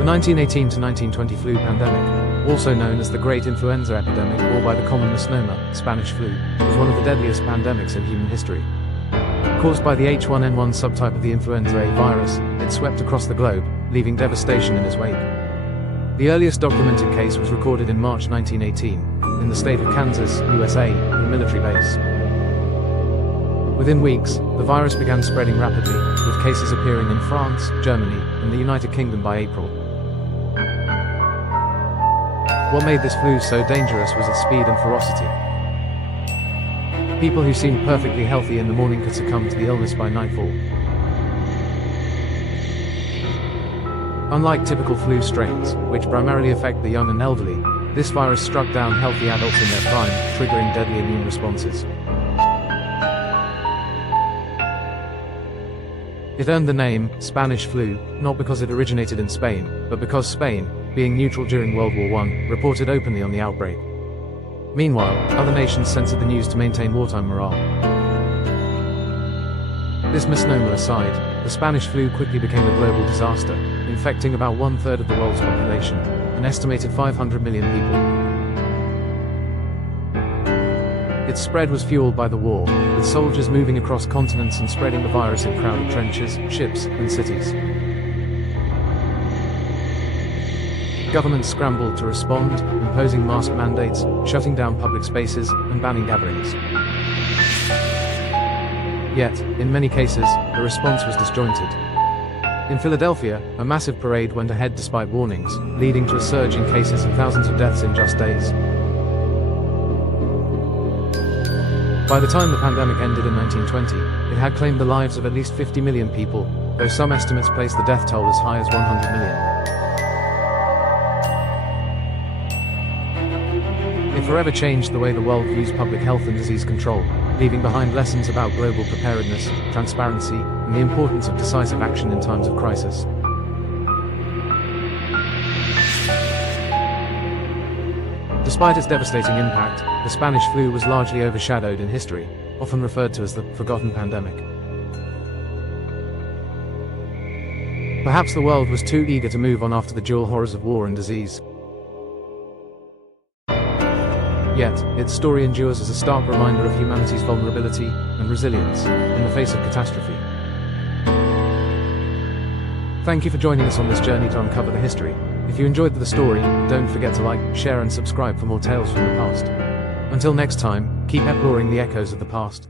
The 1918 to 1920 flu pandemic, also known as the Great Influenza Epidemic or by the common misnomer, Spanish flu, was one of the deadliest pandemics in human history. Caused by the H1N1 subtype of the influenza A virus, it swept across the globe, leaving devastation in its wake. The earliest documented case was recorded in March 1918, in the state of Kansas, USA, at a military base. Within weeks, the virus began spreading rapidly, with cases appearing in France, Germany, and the United Kingdom by April. What made this flu so dangerous was its speed and ferocity. People who seemed perfectly healthy in the morning could succumb to the illness by nightfall. Unlike typical flu strains, which primarily affect the young and elderly, this virus struck down healthy adults in their prime, triggering deadly immune responses. It earned the name Spanish flu, not because it originated in Spain, but because Spain, being neutral during World War I, reported openly on the outbreak. Meanwhile, other nations censored the news to maintain wartime morale. This misnomer aside, the Spanish flu quickly became a global disaster, infecting about 1/3 of the world's population, an estimated 500 million people. Its spread was fueled by the war, with soldiers moving across continents and spreading the virus in crowded trenches, ships, and cities. Governments scrambled to respond, imposing mask mandates, shutting down public spaces, and banning gatherings. Yet, in many cases, the response was disjointed. In Philadelphia, a massive parade went ahead despite warnings, leading to a surge in cases and thousands of deaths in just days. By the time the pandemic ended in 1920, it had claimed the lives of at least 50 million people, though some estimates place the death toll as high as 100 million. It forever changed the way the world views public health and disease control, leaving behind lessons about global preparedness, transparency, and the importance of decisive action in times of crisis. Despite its devastating impact, the Spanish flu was largely overshadowed in history, often referred to as the forgotten pandemic. Perhaps the world was too eager to move on after the dual horrors of war and disease. Yet, its story endures as a stark reminder of humanity's vulnerability and resilience in the face of catastrophe. Thank you for joining us on this journey to uncover the history. If you enjoyed the story, don't forget to like, share and subscribe for more tales from the past. Until next time, keep exploring the echoes of the past.